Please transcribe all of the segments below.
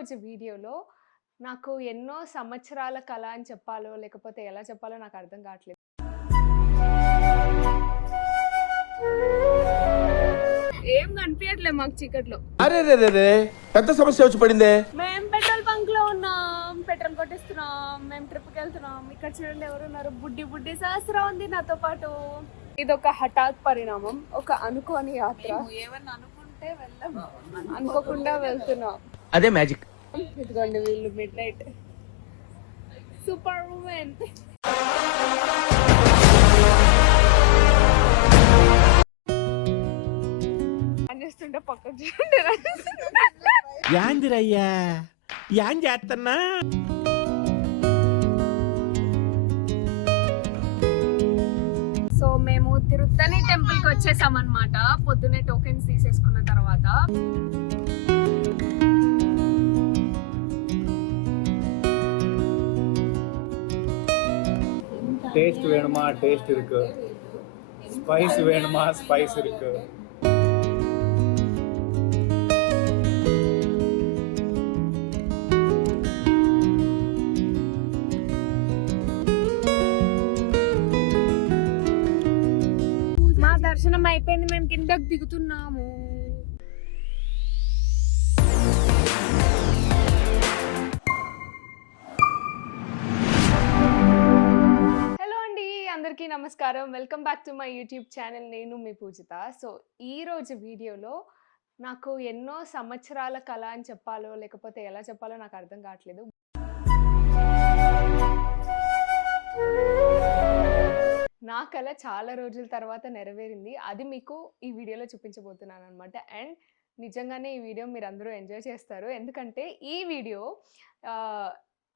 ఈరోజు వీడియోలో నాకు ఎన్నో సంవత్సరాల కల అని చెప్పాలో, లేకపోతే ఎలా చెప్పాలో నాకు అర్థం కావట్లేదు. ఏం కనిపించట్లేదు మాకు చీకట్లో. అరే రే రే రే పెద్ద సమస్య వచ్చి పడిందే. మేము పెట్రోల్ బంక్ లో ఉన్నాం, పెట్రోల్ కొట్టిస్తున్నాం, మేము ట్రిప్ కి వెళ్తున్నాం. ఇక్కడ చూడండి ఎవరున్నారు, బుడ్డి బుడ్డి సహస్రా ఉంది నాతో పాటు. ఇది ఒక హఠాత్ పరిణామం, ఒక అనుకోని యాత్ర. అనుకోకుండా వెళ్తున్నాం. అదే మ్యాజిక్. ఇదిగోండి వీళ్ళు మిడ్ నైట్ సూపర్ ఉమెన్. చేస్తుంటే పక్కన చూడండి. యాందిరయ్యా యాం చేస్తున్నా. సో మేము తిరుత్తని టెంపుల్ కి వచ్చేసాం అన్నమాట. పొద్దునే టోకెన్స్ తీసేసుకున్న తర్వాత டேஸ்ட் வேணுமா டேஸ்ட் இருக்கு, ஸ்பைஸ் வேணுமா ஸ்பைஸ் இருக்கு. మా దర్శనం అయిపోయింది, మేము కిందకి దిగుతున్నాము. అందరికీ నమస్కారం, welcome back to my YouTube channel. నేను మీ పూజిత. సో ఈరోజు వీడియోలో నాకు ఎన్నో సంవత్సరాల కల అని చెప్పాలో, లేకపోతే ఎలా చెప్పాలో నాకు అర్థం కావట్లేదు. నా కల చాలా రోజుల తర్వాత నెరవేరింది. అది మీకు ఈ వీడియోలో చూపించబోతున్నాను అనమాట. అండ్ నిజంగానే ఈ వీడియో మీరు అందరూ ఎంజాయ్ చేస్తారు, ఎందుకంటే ఈ వీడియో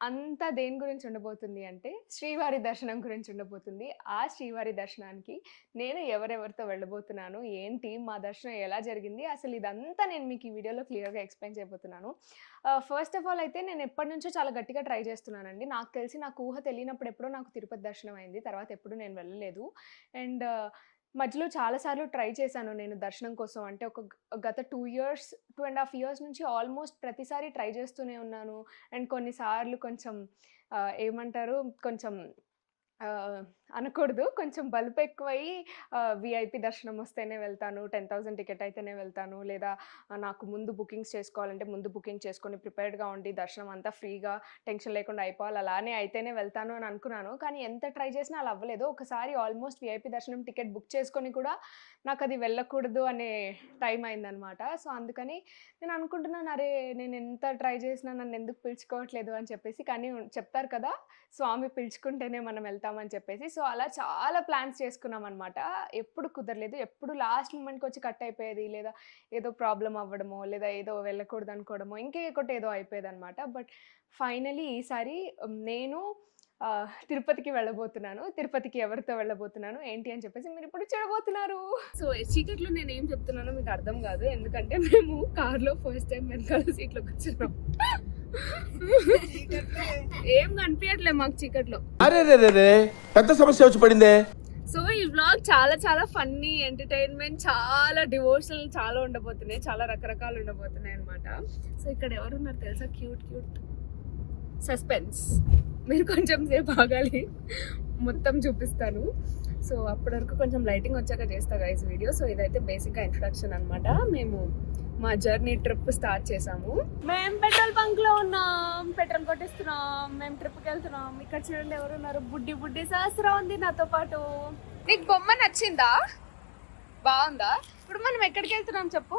అంతా దేని గురించి ఉండబోతుంది అంటే శ్రీవారి దర్శనం గురించి ఉండబోతుంది. ఆ శ్రీవారి దర్శనానికి నేను ఎవరెవరితో వెళ్ళబోతున్నాను, ఏంటి మా దర్శనం ఎలా జరిగింది, అసలు ఇదంతా నేను మీకు ఈ వీడియోలో క్లియర్గా ఎక్స్ప్లెయిన్ చేయబోతున్నాను. ఫస్ట్ ఆఫ్ ఆల్ అయితే నేను ఎప్పటి నుంచో చాలా గట్టిగా ట్రై చేస్తున్నానండి. నాకు తెలిసి నాకు ఊహ తెలియనప్పుడు ఎప్పుడో నాకు తిరుపతి దర్శనం అయింది, తర్వాత ఎప్పుడు నేను వెళ్ళలేదు. అండ్ మధ్యలో చాలాసార్లు ట్రై చేశాను నేను దర్శనం కోసం. అంటే గత 2.5 years నుంచి ఆల్మోస్ట్ ప్రతిసారి ట్రై చేస్తూనే ఉన్నాను. అండ్ కొన్నిసార్లు కొంచెం ఏమంటారు, కొంచెం అనకూడదు, కొంచెం బలుపు ఎక్కువయ్యి విఐపి దర్శనం వస్తేనే వెళ్తాను, 10,000 టికెట్ అయితేనే వెళ్తాను, లేదా నాకు ముందు బుకింగ్స్ చేసుకోవాలంటే ముందు బుకింగ్ చేసుకొని ప్రిపేర్డ్గా ఉండి దర్శనం అంతా ఫ్రీగా టెన్షన్ లేకుండా అయిపోవాలి, అలానే అయితేనే వెళ్తాను అని అనుకున్నాను. కానీ ఎంత ట్రై చేసినా అలా అవ్వలేదు. ఒకసారి ఆల్మోస్ట్ విఐపి దర్శనం టికెట్ బుక్ చేసుకొని కూడా నాకు అది వెళ్ళకూడదు అనే టైం అయిందనమాట. సో అందుకని నేను అనుకుంటున్నాను, అరే నేను ఎంత ట్రై చేసినా నన్ను ఎందుకు పిలుచుకోవట్లేదు అని చెప్పేసి. కానీ చెప్తారు కదా, స్వామి పిలుచుకుంటేనే మనం వెళ్తామని చెప్పేసి. సో అలా చాలా ప్లాన్స్ చేసుకున్నాం అనమాట. ఎప్పుడు కుదరలేదు, ఎప్పుడు లాస్ట్ మూమెంట్కి వచ్చి కట్ అయిపోయేది, లేదా ఏదో ప్రాబ్లం అవ్వడమో, లేదా ఏదో వెళ్ళకూడదు అనుకోవడమో, ఇంకొకటి ఏదో అయిపోయేది అనమాట. బట్ ఫైనలీ ఈసారి నేను తిరుపతికి వెళ్ళబోతున్నాను. తిరుపతికి ఎవరితో వెళ్ళబోతున్నాను ఏంటి అని చెప్పేసి మీరు ఇప్పుడు చూడబోతున్నారు. సో చీకట్లో నేను ఏం చెప్తున్నానో మీకు అర్థం కాదు, ఎందుకంటే మేము కార్లో ఫస్ట్ టైం వెనకాల సీట్లో కూర్చున్నాం. ఏం కనిపించట్లేదు మాకు చీకట్లో. అరే రే రే రే పెద్ద సమస్య వచ్చి పడిందే. సో ఈ వ్లాగ్ చాలా చాలా ఫన్నీ, ఎంటర్టైన్మెంట్, చాలా డివోషనల్ చాలా ఉండబోతున్నాయి, చాలా రకరకాలు ఉండబోతున్నాయి అనమాట. సో ఇక్కడ ఎవరున్నారు తెలుసా, క్యూట్ క్యూట్ సస్పెన్స్. మీరు కొంచెం సేపు ఆగాలి, మొత్తం చూపిస్తాను. సో అప్పటి వరకు కొంచెం లైటింగ్ వచ్చాక చేస్తా గైస్ వీడియో. సో ఇదైతే బేసిక్గా ఇంట్రడక్షన్ అనమాట. మేము మా జర్నీ ట్రిప్ స్టార్ట్ చేసాము. మేము పెట్రోల్ బంక్ లో ఉన్నాం, పెట్రోల్ కొట్టిస్తున్నాం, మేము ట్రిప్కి వెళ్తున్నాం. ఇక్కడ చూడండి ఎవరున్నారు, బుడ్డి బుడ్డి సహస్రా ఉంది నాతో పాటు. నీకు బొమ్మ నచ్చిందా, బాగుందా? ఇప్పుడు మనం ఎక్కడికి వెళ్తున్నాం చెప్పు.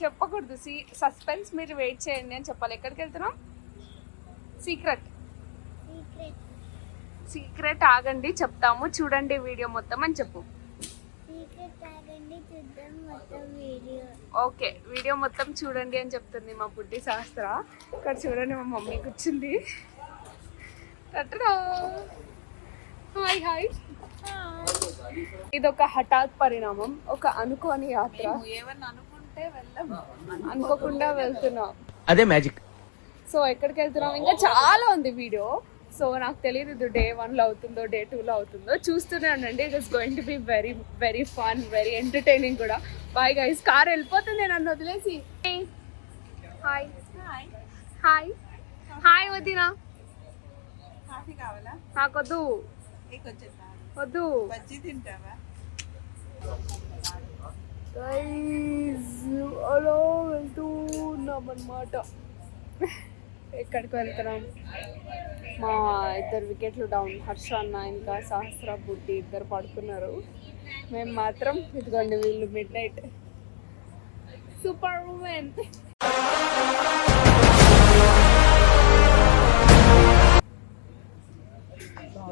చెప్పకూడదు, సస్పెన్స్, మీరు వెయిట్ చేయండి అని చెప్పాలి. ఎక్కడికి వెళ్తున్నాం? సీక్రెట్ ఆగండి చెప్తాము, చూడండి వీడియో మొత్తం అని చెప్పు. ఓకే, వీడియో మొత్తం చూడండి అని చెప్తుంది మా బుడ్డి శాస్త్ర. ఇక్కడ చూడండి మా మమ్మీ కూర్చుంది. Hi hi. ఇది ఒక హఠాత్ పరిణామం, ఒక అనుకోని యాత్ర. అనుకోకుండా వెళ్తున్నాం, అదే మ్యాజిక్. సో ఎక్కడికి వెళ్తున్నాం ఇంకా చాలా ఉంది వీడియో. సో నాకు తెలియదు ఇది Day 1లో అవుతుందో Day 2లో అవుతుందో, చూస్తూనే ఉండండి. It is going to be very very fun, very entertaining కూడా. Bye guys. కార్ వెళ్ళిపోతుంది నన్ను వదిలేసి. హాయ్ హాయ్ హాయ్ వదినా. కాఫీ కావాలా? నాకొద్దు నీకొచ్చేద్దా? వద్దు. బజ్జీ తింటావా? అలా వెళ్తూ ఉన్నామన్నమాట. ఎక్కడికి వెళ్తున్నాం? మా ఇద్దరు వికెట్లు డౌన్. హర్ష అన్న ఇంకా సహస్ర బుడ్డి ఇద్దరు పడుకున్నారు. మేము మాత్రం ఇదిగోండి వీళ్ళు మిడ్ నైట్ సూపర్ ఉమెన్.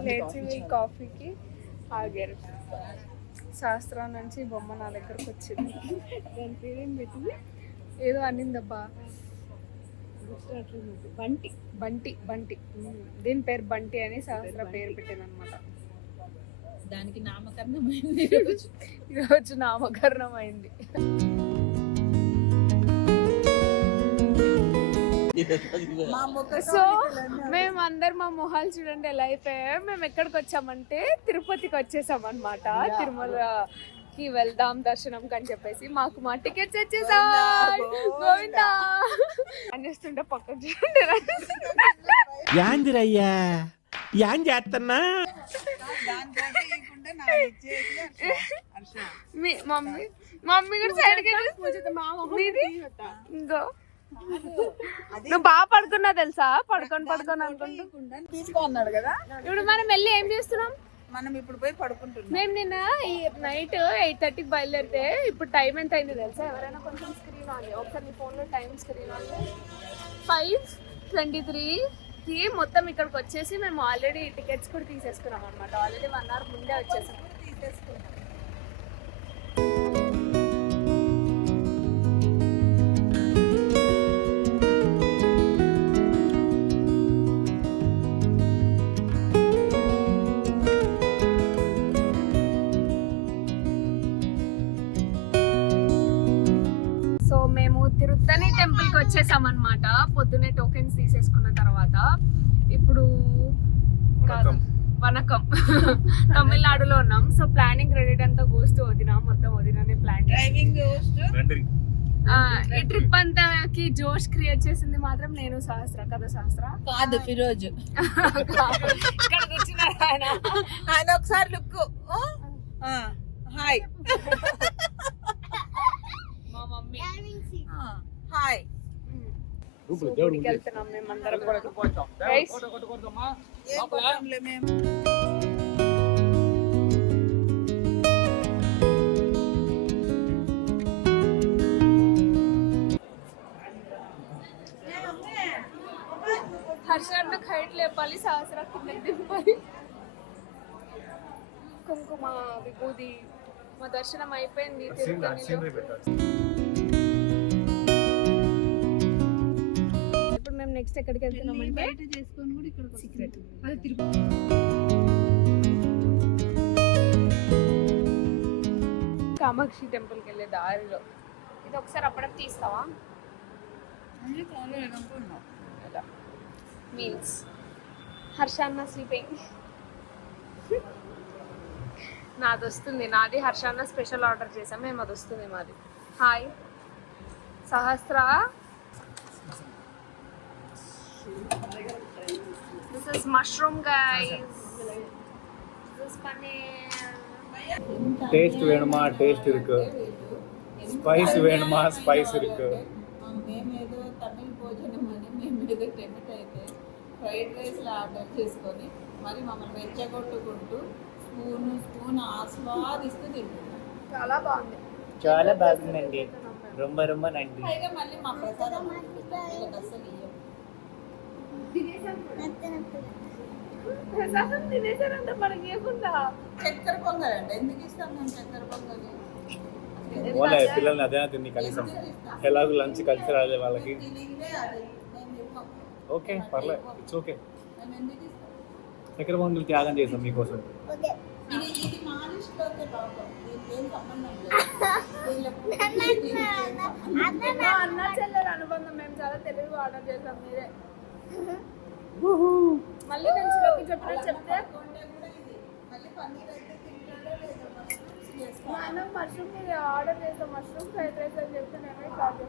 లేచి కాఫీకి ఆగారు. శాస్త్రం నుంచి బొమ్మ నా దగ్గరకు వచ్చింది. దాని పేరేం పెట్టింది? ఏదో అనిందబ్బా, బంటి బంటి బంటి. దీని పేరు బంటి అని శాస్త్ర పేరు పెట్టింది అనమాట. దానికి నామకరణం అయింది. ఈరోజు నామకరణం అయింది. సో మేమందరు మా మొహాలు చూడండి ఎలా అయిపోయాయో. మేము ఎక్కడికి వచ్చామంటే తిరుపతికి వచ్చేసాం అనమాట. తిరుమలకి వెళ్దాం దర్శనం అని చెప్పేసి మాకు మా టికెట్స్ వచ్చేసాయి. గోవిందా అని చేస్తుంటే పక్కన చూడండి. యాందిరయ్యా యాం చేస్తున్నా మీ మమ్మీ మమ్మీ కూడా సైడ్కి ఇంకో నువ్వు బాగా పడుకున్నా తెలుసా? పడుకొని అనుకుంటా తీసుకో అన్నాడు కదా. ఇప్పుడు మనం వెళ్ళి ఏం చేస్తున్నాం? మనం ఇప్పుడు పోయి పడుకుంటున్నాం. మేము నిన్న ఈ నైట్ 8:30కి బయలుదేరితే ఇప్పుడు టైం ఎంత అయింది తెలుసా? ఎవరైనా కొంచెం స్క్రీన్ ఆన్ ఒకసారి మీ ఫోన్లో టైం స్క్రీన్ ఆన్ 5:23కి మొత్తం ఇక్కడికి వచ్చేసి మేము ఆల్రెడీ టికెట్స్ కూడా తీసేసుకున్నాం అనమాట. ఆల్రెడీ 1 hour ముందే వచ్చేసాం. తీసేసుకున్నాం. సో మేము తిరుత్తని టెంపుల్కి వచ్చేసాం అనమాట. పొద్దున్నే టోకెన్స్ తీసేసుకున్న తర్వాత ఇప్పుడు వనకం తమిళనాడులో ఉన్నాం. సో ప్లానింగ్ క్రెడిట్ అంతా గోస్ట్ వదినా, మొత్తం వదిననే ప్లాన్. డ్రైవింగ్ ఈ ట్రిప్ అంతాకి జోష్ క్రియేట్ చేసింది మాత్రం నేను సహస్ర కదా. సహస్ర కాదు ఫిరోజ్. ఇక్కడికి వచ్చినారు ఆయన. ఆయన ఒకసారి లుక్. హాయ్ మా మమ్మీ. హాయ్. గుడికి వెళ్తున్నాం మేమందరం. Guys, ఏం కొట్టంలే మేము. హర్షన్న హైట్ లేపాలి, సహస్ర కింద దింపాలి. కుంకుమ విభూది మా దర్శనం అయిపోయింది తిరుపతిలో. ఇప్పుడు మేము నెక్స్ట్ ఎక్కడికి వెళ్తున్నామంటే సీక్రెట్. అది తిరుపతి. కామాక్షి టెంపుల్కి వెళ్ళే దారిలో ఇది ఒకసారి అప్పుడప్పుడు తీస్తావా? Means హర్షాన్న sleeping. నాది వస్తుంది. నాది హర్షాన్న స్పెషల్ ఆర్డర్ చేసాం మేము. అది వస్తుంది మాది. Hi Sahasra. This is mushroom guys. This is paneer. Taste வேணுமா டேஸ்ட் இருக்கு, ஸ்பைஸ் வேணுமா ஸ்பைஸ் இருக்கு. మేమేదో తమిళ భోజనం అని మేమేదో టెంప్ట్ అయితే ఫ్రైడ్ రైస్లో ఆర్డర్ చేసుకొని మరి మమ్మల్ని వెచ్చగొట్టుకుంటూ స్పూన్ ఆస్వాదిస్తూ తింటున్నాం. చాలా బాగుంది. చాలా బాగుందండి. రొంబ రొంబ నండి. పైగా మళ్ళీ మా ప్రసాదం వీళ్ళకి అస్సలు ఇయ్యం. ప్రసాదం తినేసారంటే మనకి ఇవ్వకుండా. చక్కెర పొంగల్ అండి. ఎందుకు ఇస్తాం మేము చక్కెర పొంగలి? వాళ్ళ పిల్లల్ని అదే తిని కనీసం ఎలాగో లంచ్ కలిసి రాలే వాళ్ళకి. తినిందే అది మేము ఇవ్వం. ఓకే పర్లేదు, ఇట్స్ ఓకే. మేము ఎందుకు ఇస్తాం? చక్కెర పొంగల్ త్యాగం చేసాం మీకోసం. ఇది మా లిస్టులోకే లోపం. దీనికి ఏం సంబంధం లేదు. అన్న చెల్లెల అనుబంధం. మేము చాలా తెలుగు ఆర్డర్ చేసాం. మీరే మళ్ళీ నేను శ్లోకి చెప్పినట్టు చెప్తే మళ్ళీ పన్నీర్ అయితే తింటాడో లేదో మష్రూమ్స్ చేస్తాం. మనం మష్రూమ్ ఆర్డర్ చేస్తాం. మష్రూమ్ ఫ్రైడ్ రైస్ అని చెప్తే మేమే కాదు.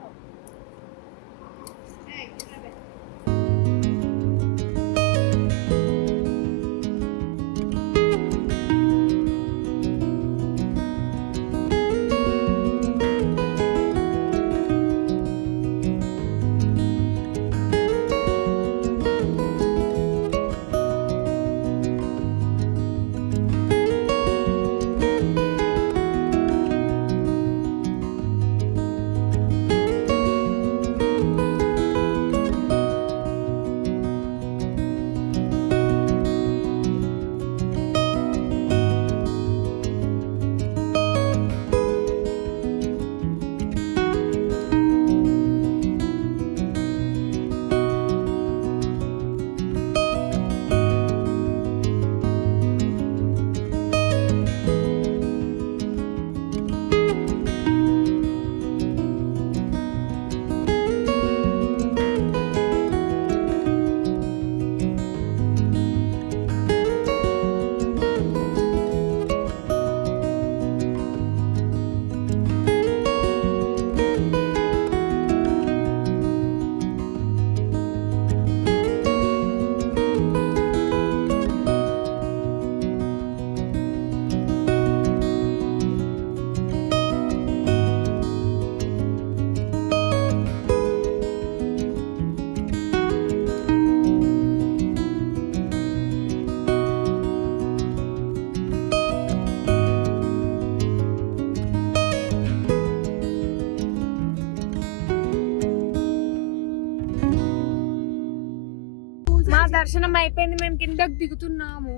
దర్శనం అయిపోయింది, మేము కిందకి దిగుతున్నాము.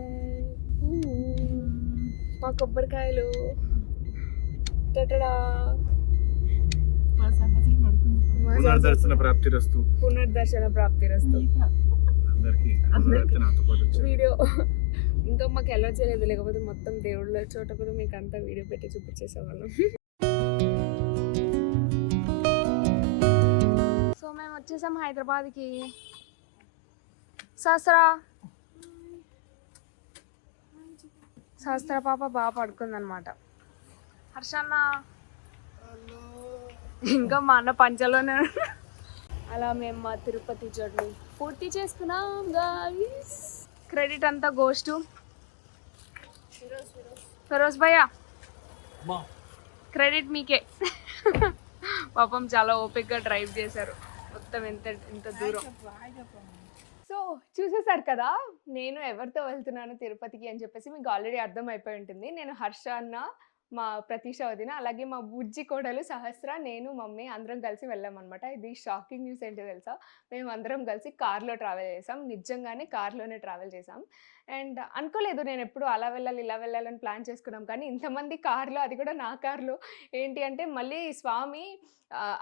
మా కొబ్బరికాయలు టటడా. పునర్దర్శన ప్రాప్తి రస్తు. పునర్దర్శన ప్రాప్తి రస్తు అందరికీ నాతో పాటు వచ్చారు. వీడియో ఇంకా మాకు ఎలా చేయలేదు, లేకపోతే మొత్తం దేవుళ్ళ చోట కూడా మీకు అంతా వీడియో పెట్టి చూపించేసేవాళ్ళం. సో మేము వచ్చేసాం హైదరాబాద్కి. సహస్ర పాప బాగా పడుకుందనమాట. హర్షన్న ఇంకా మా అన్న పంచలోనే. అలా మేము మా తిరుపతి జర్నీ పూర్తి చేసుకున్నాం గాయ్స్. క్రెడిట్ అంతా గోస్ట్ ఫిరోజ్ భయ్యా, క్రెడిట్ మీకే. పాపం చాలా ఓపిక్గా డ్రైవ్ చేశారు మొత్తం ఎంత దూరం. సో చూసేసారు కదా నేను ఎవరితో వెళ్తున్నాను తిరుపతికి అని చెప్పేసి మీకు ఆల్రెడీ అర్థం అయిపోయి ఉంటుంది. నేను హర్ష అన్న, మా ప్రతీష వదిన, అలాగే మా బుజ్జి కోడలు సహస్ర, నేను మమ్మీ అందరం కలిసి వెళ్ళామన్నమాట. ఇది షాకింగ్ న్యూస్ ఏంటో తెలుసా, మేము అందరం కలిసి కార్లో ట్రావెల్ చేసాం. నిజంగానే కార్లోనే ట్రావెల్ చేసాం. అండ్ అనుకోలేదు నేను ఎప్పుడు అలా వెళ్ళాలి ఇలా వెళ్ళాలని ప్లాన్ చేసుకున్నాం, కానీ ఇంతమంది కార్లో, అది కూడా నా కార్లో. ఏంటి అంటే మళ్ళీ స్వామి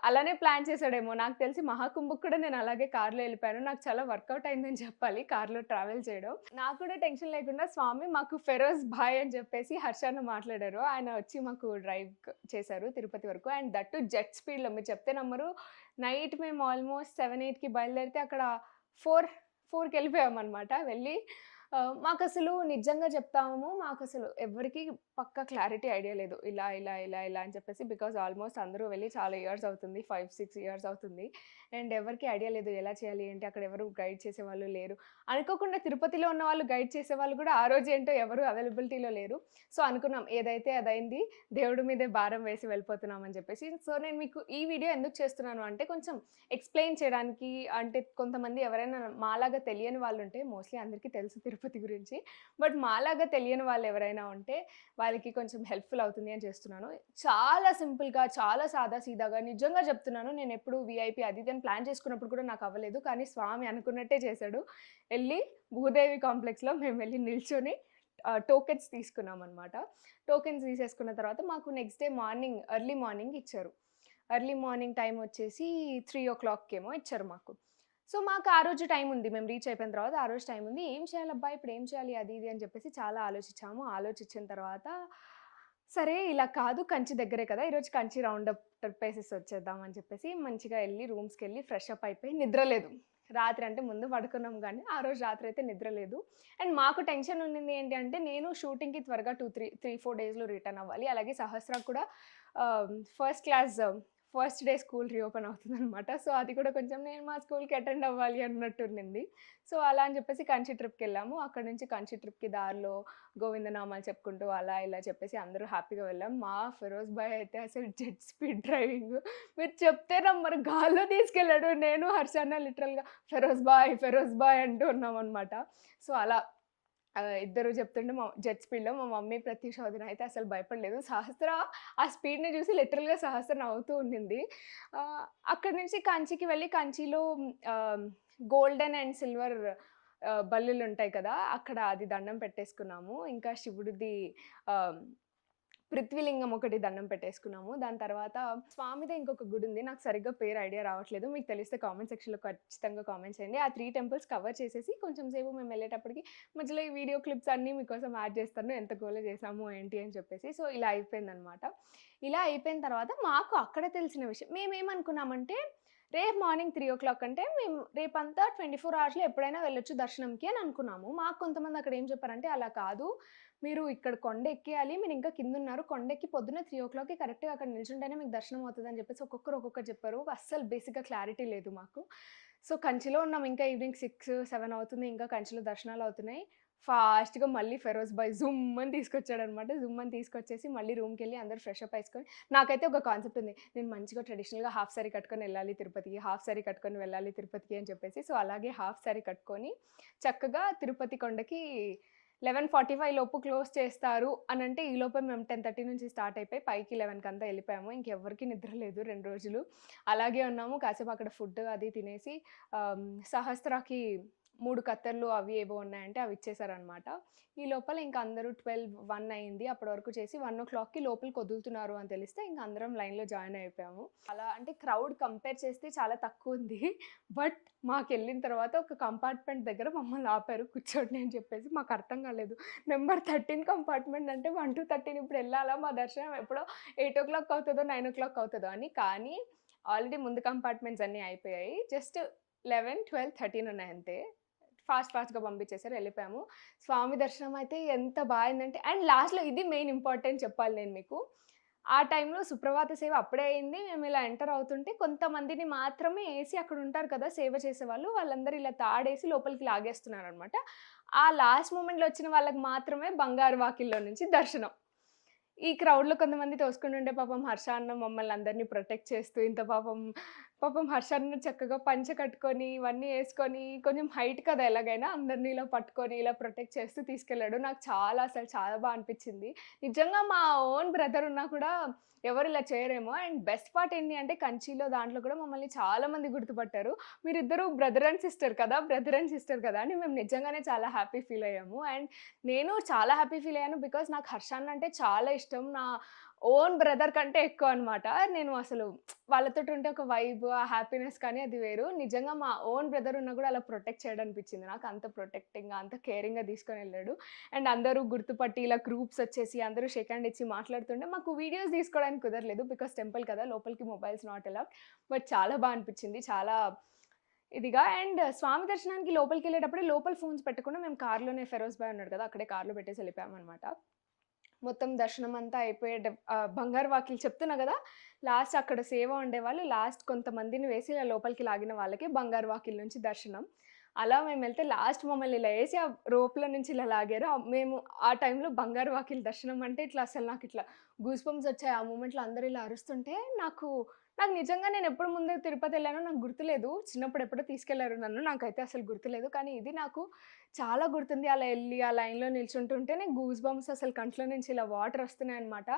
అలానే ప్లాన్ చేశాడేమో నాకు తెలిసి. మహాకుంభకు కూడా నేను అలాగే కార్లో వెళ్ళిపోయాను. నాకు చాలా వర్కౌట్ అయిందని చెప్పాలి కార్లో ట్రావెల్ చేయడం. నాకు కూడా టెన్షన్ లేకుండా స్వామి మాకు ఫెరోజ్ భాయ్ అని చెప్పేసి హర్షాను మాట్లాడారు. ఆయన వచ్చి మాకు డ్రైవ్ చేశారు తిరుపతి వరకు. అండ్ దట్టు జెట్ స్పీడ్లో. మీరు చెప్తే నమ్మరు, నైట్ మేము ఆల్మోస్ట్ 7-8కి బయలుదేరితే అక్కడ 4కి వెళ్ళిపోయాం అనమాట. వెళ్ళి మాకు అసలు నిజంగా చెప్తాము, మాకు అసలు ఎవరికి పక్క క్లారిటీ ఐడియా లేదు ఇలా ఇలా ఇలా ఇలా అని చెప్పేసి. బికాజ్ ఆల్మోస్ట్ అందరూ వెళ్ళి చాలా ఇయర్స్ అవుతుంది, 5-6 ఇయర్స్ అవుతుంది. అండ్ ఎవరికి ఐడియా లేదు ఎలా చేయాలి ఏంటి, అక్కడ ఎవరు గైడ్ చేసేవాళ్ళు లేరు. అనుకోకుండా తిరుపతిలో ఉన్న వాళ్ళు గైడ్ చేసేవాళ్ళు కూడా ఆ రోజు ఏంటో ఎవరు అవైలబిలిటీలో లేరు. సో అనుకున్నాం ఏదైతే అదైంది, దేవుడి మీదే భారం వేసి వెళ్ళిపోతున్నాం అని చెప్పేసి. సో నేను మీకు ఈ వీడియో ఎందుకు చేస్తున్నాను అంటే కొంచెం ఎక్స్ప్లెయిన్ చేయడానికి. అంటే కొంతమంది ఎవరైనా మాలాగా తెలియని వాళ్ళు ఉంటే, మోస్ట్లీ అందరికీ తెలుసు తిరుపతి గురించి, బట్ మాలాగా తెలియని వాళ్ళు ఎవరైనా ఉంటే వాళ్ళకి కొంచెం హెల్ప్ఫుల్ అవుతుంది అని చేస్తున్నాను. చాలా సింపుల్గా, చాలా సాదా సీదాగా. నిజంగా చెప్తున్నాను, నేను ఎప్పుడు విఐపి అది అని ప్లాన్ చేసుకున్నప్పుడు కూడా నాకు అవ్వలేదు, కానీ స్వామి అనుకున్నట్టే చేశాడు. వెళ్ళి భూదేవి కాంప్లెక్స్లో మేము వెళ్ళి నిల్చొని టోకెన్స్ తీసుకున్నాం అనమాట. టోకెన్స్ తీసేసుకున్న తర్వాత మాకు next day morning, early morning ఇచ్చారు. ఎర్లీ మార్నింగ్ టైం వచ్చేసి 3 o'clock ఏమో ఇచ్చారు మాకు. సో మాకు ఆ రోజు టైం ఉంది, మేము రీచ్ అయిపోయిన తర్వాత ఆ రోజు టైం ఉంది. ఏం చేయాలబ్బా ఇప్పుడు, ఏం చేయాలి అది ఇది అని చెప్పేసి చాలా ఆలోచించాము. ఆలోచించిన తర్వాత సరే ఇలా కాదు, కంచి దగ్గరే కదా, ఈరోజు కంచి రౌండప్ ట్రిప్పేసేసి వచ్చేద్దాం అని చెప్పేసి మంచిగా వెళ్ళి రూమ్స్కి వెళ్ళి ఫ్రెష్ అప్ అయిపోయి. నిద్ర లేదు రాత్రి, అంటే ముందు పడుకున్నాం కానీ ఆ రోజు రాత్రి అయితే నిద్ర లేదు. అండ్ మాకు టెన్షన్ ఉన్నది ఏంటి అంటే, నేను షూటింగ్కి త్వరగా 2-3-4 డేస్లో రిటర్న్ అవ్వాలి. అలాగే సహస్ర కూడా ఫస్ట్ డే స్కూల్ రీఓపెన్ అవుతుంది అనమాట. సో అది కూడా కొంచెం నేను మా స్కూల్కి అటెండ్ అవ్వాలి అన్నట్టుండింది. సో అలా అని చెప్పేసి కంచి ట్రిప్కి వెళ్ళాము. అక్కడ నుంచి కంచి ట్రిప్కి దారిలో గోవిందనామాలు చెప్పుకుంటూ అలా ఇలా చెప్పేసి అందరూ హ్యాపీగా వెళ్ళాం. మా ఫిరోజ్ భాయ్ అయితే అసలు జెట్ స్పీడ్ డ్రైవింగ్, మీరు చెప్తే నమ్మరు, గాల్లో తీసుకెళ్ళాడు. నేను హర్షన్న లిటరల్గా ఫిరోజ్ బాయ్ అంటూ ఉన్నాం అనమాట. సో అలా ఇద్దరు చెప్తుంటే మా జెట్ స్పీడ్లో మా మమ్మీ ప్రతీష వదిన అయితే అసలు భయపడలేదు. సహస్ర ఆ స్పీడ్ని చూసి లిటరల్గా సహస్ర నవ్వుతూ ఉండింది. అక్కడి నుంచి కంచికి వెళ్ళి కంచిలో గోల్డెన్ అండ్ సిల్వర్ బల్లులు ఉంటాయి కదా, అక్కడ అది దండం పెట్టేసుకున్నాము. ఇంకా శివుడిది పృథ్వీలింగం ఒకటి దండం పెట్టేసుకున్నాము. దాని తర్వాత స్వామిదే ఇంకొక గుడి ఉంది, నాకు సరిగ్గా పేరు ఐడియా రావట్లేదు. మీకు తెలిస్తే కామెంట్ సెక్షన్లో ఖచ్చితంగా కామెంట్ చేయండి. ఆ 3 temples కవర్ చేసేసి కొంచెం సేపు మేము వెళ్ళేటప్పటికి మధ్యలో ఈ వీడియో క్లిప్స్ అన్నీ మీకోసం యాడ్ చేస్తాను, ఎంత గోల చేసాము ఏంటి అని చెప్పేసి. సో ఇలా అయిపోయిందనమాట. ఇలా అయిపోయిన తర్వాత మాకు అక్కడ తెలిసిన విషయం, మేమేమనుకున్నామంటే రేపు మార్నింగ్ 3 o'clock అంటే మేము రేపంతా 24 hours ఎప్పుడైనా వెళ్ళొచ్చు దర్శనంకి అని అనుకున్నాము. మాకు కొంతమంది అక్కడ ఏం చెప్పారంటే, అలా కాదు, మీరు ఇక్కడ కొండ ఎక్కేయాలి, మీరు ఇంకా కింద ఉన్నారు, కొండెక్కి పొద్దున్న 3 o'clockకి కరెక్ట్గా అక్కడ నిల్చుంటేనే మీకు దర్శనం అవుతుంది అని చెప్పేసి ఒక్కొక్కరు చెప్పారు. అస్సలు బేసిక్గా క్లారిటీ లేదు మాకు. సో కంచిలో ఉన్నాం, ఇంకా ఈవినింగ్ 6-7 అవుతుంది, ఇంకా కంచిలో దర్శనాలు అవుతున్నాయి. ఫాస్ట్గా మళ్ళీ ఫెరోజ్ బాయ్ జుమ్ అని తీసుకొచ్చాడనమాట. జుమ్ అని తీసుకొచ్చేసి మళ్ళీ రూమ్కి వెళ్ళి అందరూ ఫ్రెష్ అప్ వేసుకొని, నాకైతే ఒక కాన్సెప్ట్ ఉంది, నేను మంచిగా ట్రెడిషనల్గా హాఫ్ సారీ కట్టుకొని వెళ్ళాలి తిరుపతికి, హాఫ్ సారీ కట్టుకొని వెళ్ళాలి తిరుపతికి అని చెప్పేసి. సో అలాగే హాఫ్ సారీ కట్టుకొని చక్కగా తిరుపతి కొండకి 11:45 లోపు క్లోజ్ చేస్తారు అని అంటే ఈ లోపే మేము 10:30 నుంచి స్టార్ట్ అయిపోయి పైకి 11కి అంతా వెళ్ళిపోయాము. ఇంకెవ్వరికీ నిద్ర లేదు 2 రోజులు. అలాగే ఉన్నాము. కాసేపు అక్కడ ఫుడ్ అది తినేసి సహస్రాకి 3 కత్తెరలు అవి ఏవో ఉన్నాయంటే అవి ఇచ్చేసారనమాట. ఈ లోపల ఇంక అందరూ 1 అయింది. అప్పటి వరకు చేసి 1:00కి లోపలికి వదులుతున్నారు అని తెలిస్తే ఇంక అందరం లైన్‌లో జాయిన్ అయిపోయాము. అలా అంటే క్రౌడ్ కంపేర్ చేస్తే చాలా తక్కువుంది. బట్ మాకెళ్ళిన తర్వాత ఒక కంపార్ట్మెంట్ దగ్గర మమ్మల్ని ఆపారు కూర్చోండి అని చెప్పేసి. మాకు అర్థం కాలేదు. నెంబర్ 13 కంపార్ట్మెంట్ అంటే 1-13 ఇప్పుడు వెళ్ళాలా? మా దర్శనం ఎప్పుడో 8:00 అవుతదో, 9:00 అవుతదో అని. కానీ ఆల్రెడీ ముందు కంపార్ట్మెంట్స్ అన్నీ అయిపోయాయి. జస్ట్ 11, 12, 13 ఉన్నాయి అంతే. ఫాస్ట్‌గా పంపించేసారు. వెళ్ళిపోయాము. స్వామి దర్శనం అయితే ఎంత బా అయిందంటే అండ్ లాస్ట్‌లో ఇది మెయిన్ ఇంపార్టెంట్ చెప్పాలి నేను మీకు. ఆ టైంలో సుప్రభాత సేవ అప్పుడే అయింది. మేము ఇలా ఎంటర్ అవుతుంటే కొంతమందిని మాత్రమే ఏసి అక్కడ ఉంటారు కదా సేవ చేసేవాళ్ళు. వాళ్ళందరూ ఇలా తాడేసి లోపలికి లాగేస్తున్నారనమాట. ఆ లాస్ట్ మొమెంట్‌లో వచ్చిన వాళ్ళకి మాత్రమే బంగారు వాకిల్లో నుంచి దర్శనం. ఈ క్రౌడ్‌లో కొంతమంది తోసుకుంటుంటే పాపం హర్ష అన్న మమ్మల్ని అందరిని ప్రొటెక్ట్ చేస్తూ ఇంత పాపం హర్ష అన్న చక్కగా పంచె కట్టుకొని ఇవన్నీ యేసుకొని కొంచెం హైట్ కదా ఎలాగైనా అందరిని ఇలా పట్టుకొని ఇలా ప్రొటెక్ట్ చేస్తూ తీసుకెళ్ళాడు. నాకు అసలు చాలా బా అనిపించింది. నిజంగా మా ఓన్ బ్రదర్ ఉన్నా కూడా ఎవరు ఇలా చేయరేమో. అండ్ బెస్ట్ పార్ట్ ఏంటి అంటే కంచిలో దాంట్లో కూడా మమ్మల్ని చాలామంది గుర్తుపట్టారు. మీరిద్దరూ బ్రదర్ అండ్ సిస్టర్ కదా అని మేము నిజంగానే చాలా హ్యాపీ ఫీల్ అయ్యాము. అండ్ నేను చాలా హ్యాపీ ఫీల్ అయ్యాను. బికాజ్ నాకు హర్ష అన్న అంటే చాలా ఇష్టం. నా ఓన్ బ్రదర్ కంటే ఎక్కువ అనమాట. నేను అసలు వాళ్ళతోటి ఉంటే ఒక వైబ్, ఆ హ్యాపీనెస్ కానీ అది వేరు. నిజంగా మా ఓన్ బ్రదర్ ఉన్నా కూడా అలా ప్రొటెక్ట్ చేయడనిపించింది నాకు. అంత ప్రొటెక్టింగ్‌గా, అంత కేరింగ్‌గా తీసుకొనెళ్ళాడు. అండ్ అందరూ గుర్తుపట్టి ఇలా గ్రూప్స్ వచ్చేసి అందరూ షేక్ హ్యాండ్ ఇచ్చి మాట్లాడుతుంటే మాకు వీడియోస్ తీసుకోవడానికి కుదరలేదు. బికాజ్ టెంపుల్ కదా లోపలికి మొబైల్స్ నాట్ అలౌడ్. బట్ చాలా బా అనిపించింది. చాలా ఇదిగా అండ్ స్వామి దర్శనానికి లోపలికెళ్ళేటప్పుడే లోపల ఫోన్స్ పెట్టకుండా మేము కార్‌లోనే ఫెరోజ్ భాయ్ ఉన్నాడు కదా! అక్కడే కార్‌లో పెట్టేసి వెళ్ళిపోయామనమాట. మొత్తం దర్శనం అంతా బంగారు వాకిలి చెప్తున్నా గదా! లాస్ట్ అక్కడ సేవ ఉండేవాళ్ళు లాస్ట్ కొంతమందిని వేసి ఇలా లోపలికి లాగిన వాళ్ళకి బంగారు వాకిలి నుంచి దర్శనం. అలా మేమెళ్తే లాస్ట్ మమ్మల్ని ఇలా ఏసి ఆ రోప్‌లో నుంచి ఇలా లాగారు. మేము ఆ టైంలో బంగారు వాకిలి దర్శనం అంటే ఇట్లా అసలు నాకిట్లా గూస్ బంప్స్ వచ్చాయి. ఆ మూమెంట్‌లో అందరూ ఇలా అరుస్తుంటే నాకు నిజంగా నేనెప్పుడు ముందు తిరుపతెళ్ళానో నాకు గుర్తులేదు. చిన్నప్పుడు ఎప్పుడో తీసుకెళ్లారు నన్ను. నాకైతే అసలు గుర్తులేదు. కానీ ఇది నాకు చాలా గుర్తుంది. అలా ఎళ్లి ఆ లైన్‌లో నిల్చుంటుంటేనే గూస్ బంప్స్ అసలు కంట్లో నుంచి ఇలా వాటర్ వస్తున్నాయన్నమాట.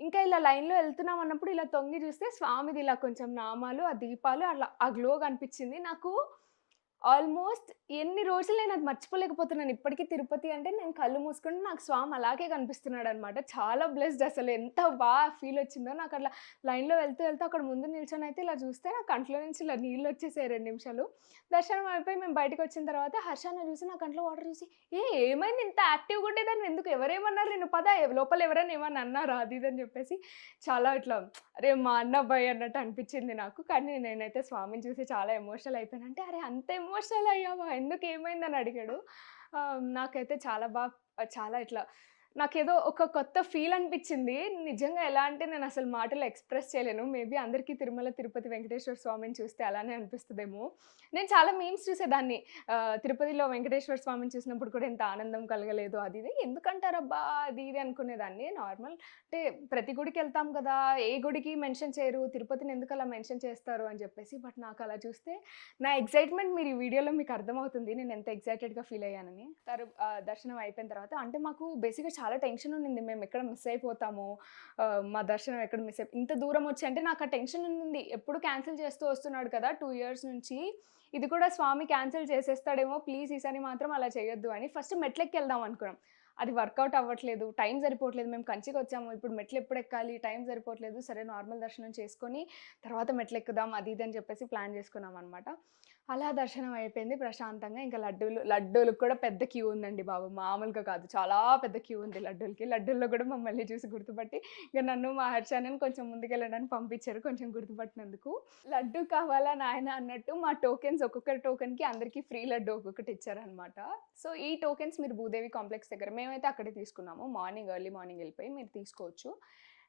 ఇంకా ఇలా లైన్‌లో ఎళ్తున్నాం అన్నప్పుడు ఇలా తొంగి చూస్తే స్వామిది ఇలా కొంచెం నామాలు, ఆ దీపాలు అలా ఆ గ్లో కనిపించింది. నాకు ఆల్మోస్ట్ ఎన్ని రోజులు నేను అది మర్చిపోలేకపోతున్నాను. ఇప్పటికి తిరుపతి అంటే నేను కళ్ళు మూసుకుంటే నాకు స్వామి అలాగే కనిపిస్తున్నాడనమాట. చాలా బ్లెస్డ్ అసలు ఎంత బా ఫీల్ వచ్చిందో నాకు అట్లా లైన్‌లో వెళ్తూ అక్కడ ముందు నిల్చొని అయితే ఇలా చూస్తే నా కంట్లో నుంచి ఇలా నీళ్ళు వచ్చేసాయి 2 నిమిషాలు. దర్శనం అయిపోయి మేము బయటకొచ్చిన తర్వాత హర్షని చూసి నా కంట్లో వాటర్ చూసి ఏమైంది ఇంత యాక్టివ్‌గా ఉండేదానివి ఎందుకు? ఎవరేమన్నారు నిన్ను? పద లోపల ఎవరైనా ఏమన్నా అన్నారా? అది ఇది అని చెప్పేసి చాలా ఇట్లా అరే! మా అన్న అబ్బాయి అన్నట్టు అనిపించింది నాకు. కానీ నేనైతే స్వామిని చూసి చాలా ఎమోషనల్ అయిపోయాను. అంటే అరే! అంత ఎమోషనల్ అయ్యావా? ఎందుకు ఏమైందని అడిగాడు. నాకైతే చాలా ఇట్లా నాకేదో ఒక కొత్త ఫీల్ అనిపించింది. నిజంగా ఎలా అంటే నేను అసలు మాటల్లో ఎక్స్‌ప్రెస్ చేయలేను. మేబీ అందరికీ తిరుమల తిరుపతి వెంకటేశ్వర స్వామిని చూస్తే అలానే అనిపిస్తదేమో. నేను చాలా మీమ్స్ చూసేదాన్ని. తిరుపతిలో వెంకటేశ్వర స్వామిని చూసినప్పుడు కూడా ఇంత ఆనందం కలగలేదు అది ఇది. ఎందుకంటారబ్బా! అది ఇది అనుకునేదాన్ని. నార్మల్ అంటే ప్రతి గుడికెళ్తాం కదా! ఏ గుడికి మెన్షన్ చేయరు. తిరుపతిని ఎందుకు అలా మెన్షన్ చేస్తారు అని చెప్పేసి. బట్ నాకు అలా చూస్తే నా ఎక్సైట్‌మెంట్ మీరు ఈ వీడియోలో మీకు అర్థమవుతుంది. నేను ఎంత ఎక్సైటెడ్‌గా ఫీల్ అయ్యానని. దర్శనం అయిపోయిన తర్వాత అంటే మాకు బేసిక్‌గా చాలా టెన్షన్ ఉండింది. మేము ఎక్కడ మిస్ అయిపోతామో, మా దర్శనం ఎక్కడ ఇంత దూరం వచ్చి అంటే నాకు ఆ టెన్షన్ ఉండింది. ఎప్పుడు క్యాన్సిల్ చేస్తూ వస్తున్నాడు కదా! 2 ఇయర్స్ నుంచి. ఇది కూడా స్వామి క్యాన్సిల్ చేసేస్తాడేమో ప్లీజ్ ఈసారి మాత్రం అలా చేయొద్దు అని ఫస్ట్ మెట్లెక్కెళ్దాం అనుకున్నాం. అది వర్కౌట్ అవ్వట్లేదు. టైం సరిపోవట్లేదు. మేము కంచికొచ్చాము. ఇప్పుడు మెట్లు ఎప్పుడు ఎక్కాలి? టైం సరిపోవట్లేదు. సరే నార్మల్ దర్శనం చేసుకొని తర్వాత మెట్లెక్కుదాం అది ఇది అని చెప్పేసి ప్లాన్ చేసుకున్నామనమాట. అలా దర్శనం అయిపోయింది ప్రశాంతంగా. ఇంకా లడ్డూలకు కూడా పెద్ద క్యూ ఉందండి బాబు. మామూలుగా కాదు. చాలా పెద్ద క్యూ ఉంది లడ్డూలకి. లడ్డూల్లో కూడా మమ్మల్ని చూసి గుర్తుపట్టి ఇక నన్ను మా హర్షాని కొంచెం ముందుకెళ్ళడానికి పంపించారు కొంచెం గుర్తుపట్టినందుకు. లడ్డూ కావాలా నాయనా అన్నట్టు మా టోకెన్స్ ఒక్కొక్కరి టోకెన్‌కి అందరికీ ఫ్రీ లడ్డు ఒక్కొక్కటి ఇచ్చారనమాట. సో, ఈ టోకెన్స్ మీరు భూదేవి కాంప్లెక్స్ దగ్గర మేమైతే అక్కడే తీసుకున్నాము. ఎర్లీ మార్నింగ్ వెళ్ళిపోయి మీరు తీసుకోవచ్చు.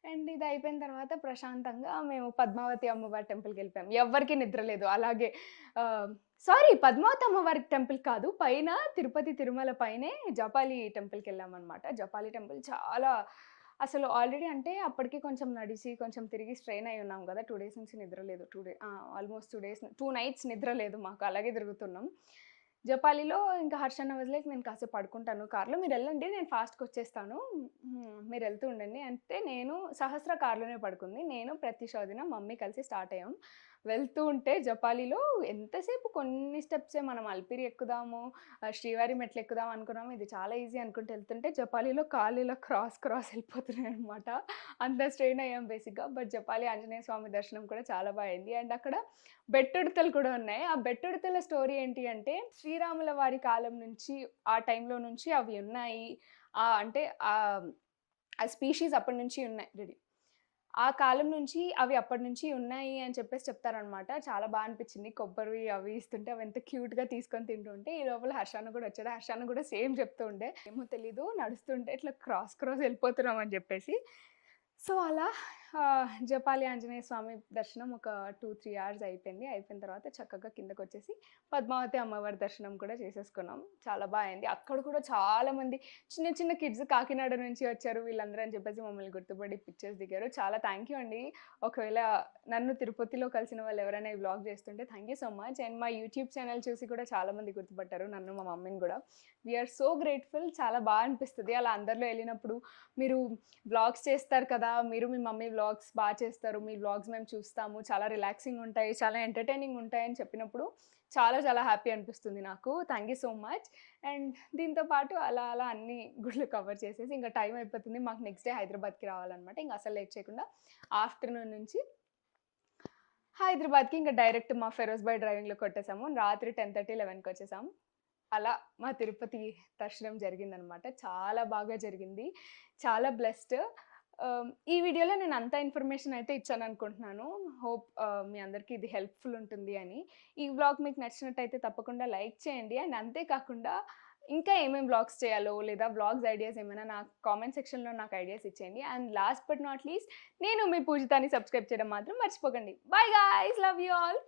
అండ్ ఇది అయిపోయిన తర్వాత ప్రశాంతంగా మేము పద్మావతి అమ్మవారి టెంపుల్‌కెళ్ళిపోయాం. ఎవ్వరికీ నిద్ర లేదు. అలాగే పద్మావతి అమ్మవారి టెంపుల్ కాదు. పైన తిరుపతి, తిరుమల పైనే జపాలి టెంపుల్‌కెళ్ళామనమాట. జపాలి టెంపుల్ చాలా అసలు ఆల్రెడీ అంటే అప్పటికి కొంచెం నడిచి, కొంచెం తిరిగి స్ట్రెయిన్ అయ్యి ఉన్నాం గదా! 2 డేస్ నుంచి నిద్ర లేదు. ఆల్మోస్ట్ 2 డేస్ 2 నైట్స్ నిద్ర లేదు మాకు. అలాగే తిరుగుతున్నాం. జపాలిలో ఇంకా హర్షన్న వాజ్ లైక్, నేను కాసేపు పడుకుంటాను కార్లో, మీరు వెళ్ళండి నేను ఫాస్ట్గా వచ్చేస్తాను, మీరు వెళ్తూ ఉండండి అంటే నేను సహస్ర కార్లోనే పడుకుంది, నేను ప్రతిశోధన మమ్మీ కలిసి స్టార్ట్ అయ్యాం. వెళ్తూ ఉంటే జపాలిలో ఎంతసేపు కొన్ని స్టెప్సే, మనం అల్పిరి ఎక్కుదాము, శ్రీవారి మెట్లు ఎక్కుదాం అనుకున్నాము, ఇది చాలా ఈజీ అనుకుంటూ వెళ్తుంటే జపాలిలో కాళ్ళు ఇలా క్రాస్ వెళ్ళిపోతున్నాయి అనమాట. అంత స్ట్రెయిన్ అయ్యాం బేసిక్గా. బట్ జపాలి ఆంజనేయ స్వామి దర్శనం కూడా చాలా బాగా అయింది. అండ్ అక్కడ బెట్టుడతలు కూడా ఉన్నాయి. ఆ బెట్టుడతల స్టోరీ ఏంటి అంటే, శ్రీరాముల వారి కాలం నుంచి ఆ టైంలో నుంచి అవి ఉన్నాయి. అంటే ఆ స్పీషీస్ అప్పటి నుంచి ఉన్నాయి రెడీ. ఆ కాలం నుంచి అవి అప్పటి నుంచి ఉన్నాయి అని చెప్పేసి చెప్తారనమాట. చాలా బాగా అనిపించింది. కొబ్బరివి అవి ఇస్తుంటే అవి ఎంత క్యూట్‌గా తీసుకొని తింటుంటే, ఈ లోపల హర్షాన్న కూడా వచ్చాడు. హర్షాన్న కూడా సేమ్ చెప్తూ ఉండే, ఏమో తెలీదు నడుస్తుంటే ఇట్లా క్రాస్ వెళ్ళిపోతున్నాం అని చెప్పేసి. సో అలా జపాలి ఆంజనేయ స్వామి దర్శనం ఒక 2-3 అవర్స్ అయిపోయింది. అయిపోయిన తర్వాత చక్కగా కిందకొచ్చేసి పద్మావతి అమ్మవారి దర్శనం కూడా చేసేసుకున్నాం. చాలా బా అయింది. అక్కడ కూడా చాలామంది చిన్న చిన్న కిడ్స్ కాకినాడ నుంచి వచ్చారు వీళ్ళందరూ అని చెప్పేసి మమ్మల్ని గుర్తుపడి పిక్చర్స్ దిగారు. చాలా థ్యాంక్ యూ అండి. ఒకవేళ నన్ను తిరుపతిలో కలిసిన వాళ్ళు ఎవరైనా ఈ వ్లాగ్ చేస్తుంటే thank you so much. And మా యూట్యూబ్ ఛానల్ చూసి కూడా చాలామంది గుర్తుపట్టారు నన్ను, మా మమ్మీని కూడా. We're so grateful. చాలా బాగా అనిపిస్తుంది అలా అందరిలో వెళ్ళినప్పుడు. మీరు వ్లాగ్స్ చేస్తారు కదా, మీరు మీ మమ్మీ వ్లాగ్స్ బాగా చేస్తారు, మీ వ్లాగ్స్ మేము చూస్తాము, చాలా రిలాక్సింగ్ ఉంటాయి, చాలా ఎంటర్టైనింగ్ ఉంటాయి అని చెప్పినప్పుడు చాలా చాలా హ్యాపీ అనిపిస్తుంది నాకు. Thank you so much. And దీంతో పాటు అలా అలా అన్ని గుళ్ళు కవర్ చేసేసి ఇంకా టైం అయిపోతుంది. మాకు నెక్స్ట్ డే హైదరాబాద్కి రావాలన్నమాట. ఇంకా అసలు లేట్ చేయకుండా ఆఫ్టర్నూన్ నుంచి హైదరాబాద్కి ఇంకా డైరెక్ట్ మా ఫెరోజ్ బాయ్ డ్రైవింగ్లో కొట్టేసాము. రాత్రి 10:30, 11కి వచ్చేసాము. అలా మా తిరుపతి దర్శనం జరిగిందనమాట. చాలా బాగా జరిగింది. చాలా బ్లెస్డ్. ఈ వీడియోలో నేను అంత ఇన్ఫర్మేషన్ అయితే ఇచ్చాను అనుకుంటున్నాను. హోప్ మీ అందరికీ ఇది హెల్ప్ఫుల్ ఉంటుంది అని. ఈ వ్లాగ్ మీకు నచ్చినట్టయితే తప్పకుండా లైక్ చేయండి. అండ్ అంతేకాకుండా ఇంకా ఏమేమి వ్లాగ్స్ చేయాలో లేదా వ్లాగ్స్ ఐడియాస్ ఏమైనా నాకు కామెంట్ సెక్షన్లో నాకు ఐడియాస్ ఇచ్చేయండి. And last but not least, నేను మీ పూజితాని సబ్స్క్రైబ్ చేయడం మాత్రం మర్చిపోకండి. Bye guys, love you all.